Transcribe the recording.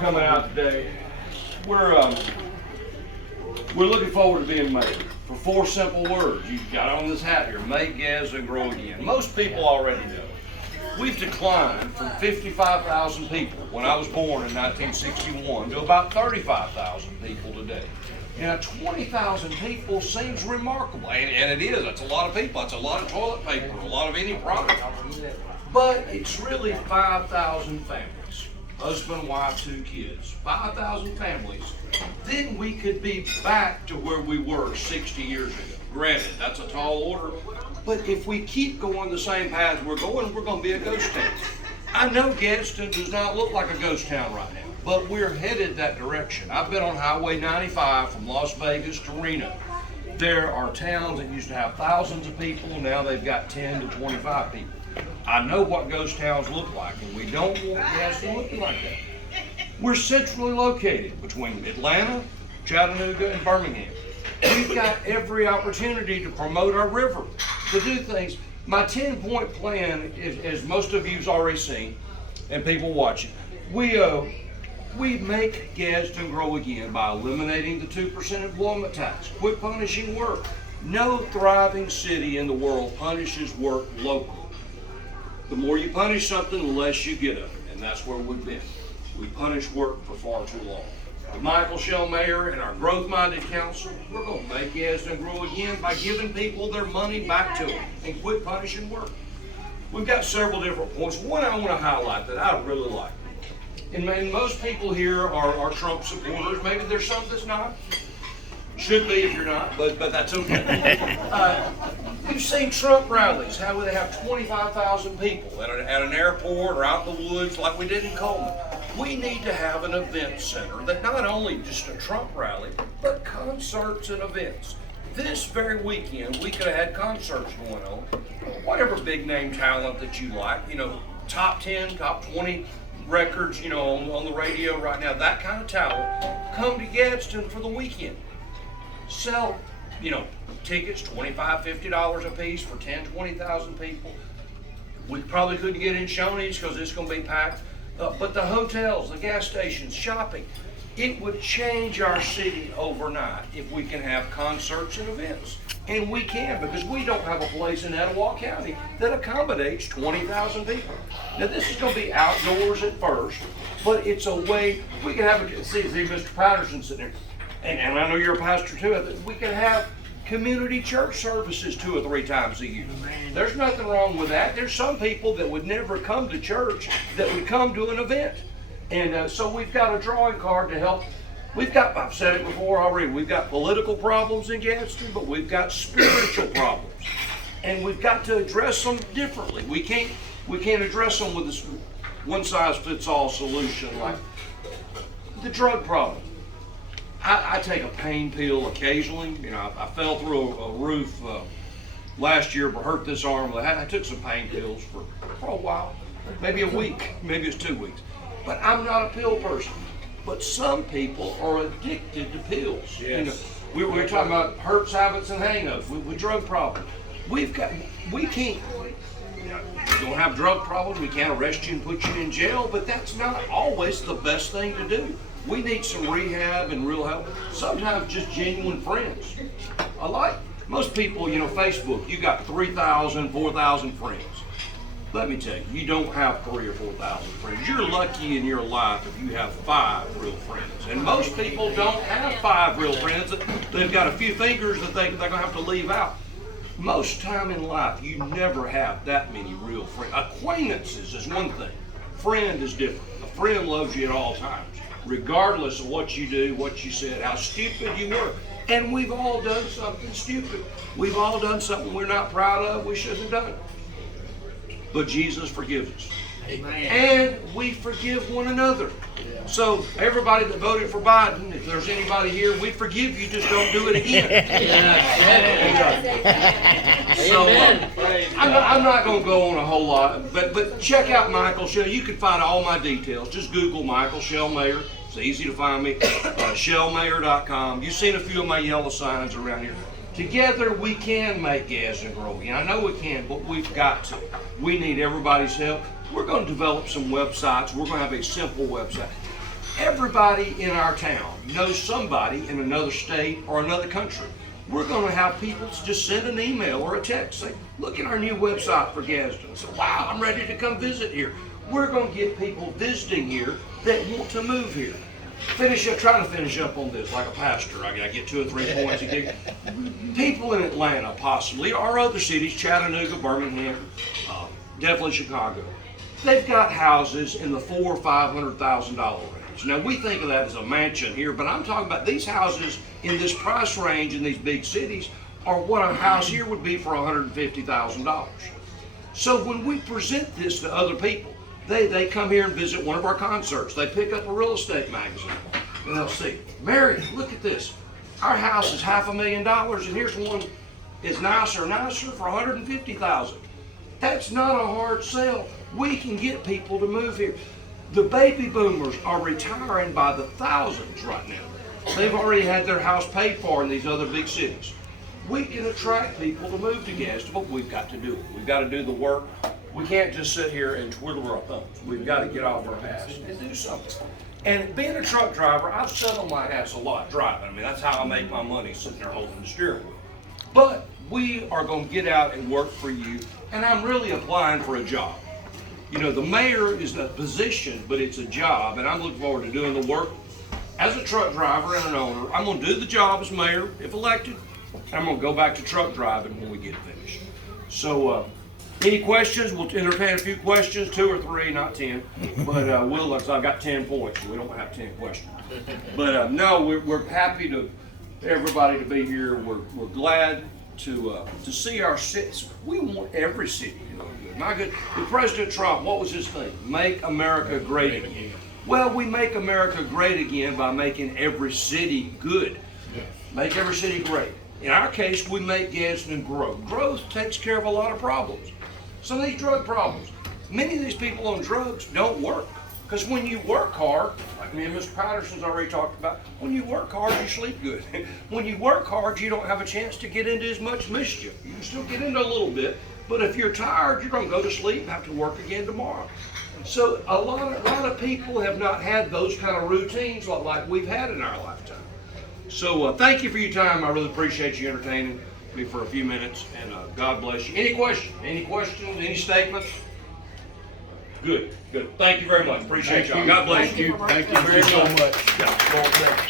Coming out today. We're looking forward to being made. For four simple words, you got on this hat here: make, Gadsden, grow again. Most people already know. We've declined from 55,000 people when I was born in 1961 to about 35,000 people today. Now, 20,000 people seems remarkable, and it is. That's a lot of people. That's a lot of toilet paper, a lot of any product. But it's really 5,000 families. Husband, wife, 2 kids. 5,000 families. Then we could be back to where we were 60 years ago. Granted, that's a tall order. But if we keep going the same path we're going to be a ghost town. I know Gadsden does not look like a ghost town right now, but we're headed that direction. I've been on Highway 95 from Las Vegas to Reno. There are towns that used to have thousands of people. Now they've got 10 to 25 people. I know what ghost towns look like, and we don't want Gadsden looking like that. We're centrally located between Atlanta, Chattanooga, and Birmingham. We've got every opportunity to promote our river, to do things. My 10-point plan is, as most of you've already seen, and people watching, we make Gadsden grow again by eliminating the 2% employment tax, quit punishing work. No thriving city in the world punishes work locally. The more you punish something, the less you get of it, and that's where we've been. We punish work for far too long. The Michael Shell Mayor and our growth-minded council, we're going to make Gadsden grow again by giving people their money back to them and quit punishing work. We've got several different points. One I want to highlight that I really like. And most people here are Trump supporters. Maybe there's some that's not. Should be if you're not, but that's okay. We've seen Trump rallies, how they have 25,000 people at an airport or out in the woods like we did in Coleman. We need to have an event center that not only just a Trump rally, but concerts and events. This very weekend, we could have had concerts going on. Whatever big name talent that you like, top 10, top 20 records, on the radio right now, that kind of talent, come to Gadsden for the weekend. Sell, tickets, $25, $50 a piece for 10, 20,000 people. We probably couldn't get in Shoneys because it's going to be packed. But the hotels, the gas stations, shopping, it would change our city overnight if we can have concerts and events. And we can, because we don't have a place in Etowah County that accommodates 20,000 people. Now this is going to be outdoors at first, but it's a way we can have see Mr. Patterson sitting there. And I know you're a pastor too. We can have community church services 2 or 3 times a year. There's nothing wrong with that. There's some people that would never come to church that would come to an event. And so we've got a drawing card to help. I've said it before already, we've got political problems in Gadsden, but we've got spiritual problems. And we've got to address them differently. We can't address them with this one-size-fits-all solution like the drug problem. I take a pain pill occasionally. I fell through a roof last year, but hurt this arm. I took some pain pills for a while, maybe a week, maybe it's 2 weeks. But I'm not a pill person. But some people are addicted to pills. Yes. We're talking about hurts, habits, and hangovers with drug problems. We can't. You don't have drug problems. We can't arrest you and put you in jail. But that's not always the best thing to do. We need some rehab and real help. Sometimes just genuine friends. Most people, Facebook, you got 3,000, 4,000 friends. Let me tell you, you don't have 3,000 or 4,000 friends. You're lucky in your life if you have 5 real friends. And most people don't have 5 real friends. They've got a few fingers that they're going to have to leave out. Most time in life, you never have that many real friends. Acquaintances is one thing. Friend is different. A friend loves you at all times, regardless of what you do, what you said, how stupid you were. And we've all done something stupid. We've all done something we're not proud of, we shouldn't have done. But Jesus forgives us. Amen. And we forgive one another. Yeah. So everybody that voted for Biden, if there's anybody here, we forgive you, just don't do it again. So I'm not going to go on a whole lot, but check out Michael Shell. You can find all my details. Just Google Michael Shell Mayor. It's easy to find me. Shellmayor.com. You've seen a few of my yellow signs around here. Together we can make Gadsden grow. I know we can, but we've got to. We need everybody's help. We're going to develop some websites. We're going to have a simple website. Everybody in our town knows somebody in another state or another country. We're going to have people just send an email or a text, say, look at our new website for Gadsden. So, wow, I'm ready to come visit here. We're going to get people visiting here that want to move here. Trying to finish up on this like a pastor. I get 2 or 3 points a day. People in Atlanta, possibly, or other cities, Chattanooga, Birmingham, definitely Chicago, they've got houses in the $400,000 or $500,000 range. Now, we think of that as a mansion here, but I'm talking about these houses in this price range in these big cities are what a house here would be for $150,000. So when we present this to other people, they come here and visit one of our concerts. They pick up a real estate magazine and they'll see, Mary, look at this. Our house is $500,000 and here's one is nicer for $150,000. That's not a hard sell. We can get people to move here. The baby boomers are retiring by the thousands right now. They've already had their house paid for in these other big cities. We can attract people to move to Gadsden, but we've got to do it. We've got to do the work. We can't just sit here and twiddle our thumbs. We've got to get off our ass and do something. And being a truck driver, I've sat on my ass a lot driving. I mean, that's how I make my money, sitting there holding the steering wheel. But we are going to get out and work for you, and I'm really applying for a job. You know, the mayor is a position, but it's a job, and I'm looking forward to doing the work as a truck driver and an owner. I'm going to do the job as mayor, if elected, and I'm going to go back to truck driving when we get finished. So, any questions? We'll entertain a few questions, 2 or 3, not 10. But I've got 10 points. So we don't have 10 questions. But no, we're happy to everybody to be here. We're glad to see our cities. We want every city to do good. My good, with President Trump, what was his thing? Make America great again. Well, we make America great again by making every city good. Make every city great. In our case, we make Gadsden grow. Growth takes care of a lot of problems. Some of these drug problems. Many of these people on drugs don't work. Because when you work hard, like me and Mr. Patterson's already talked about, when you work hard, you sleep good. When you work hard, you don't have a chance to get into as much mischief. You can still get into a little bit, but if you're tired, you're going to go to sleep and have to work again tomorrow. So a lot of people have not had those kind of routines like we've had in our lifetime. So thank you for your time. I really appreciate you entertaining me for a few minutes, and God bless you. Any questions? Any statements? Good. Thank you very much. Appreciate y'all. God bless you. Thank you very much. Yeah.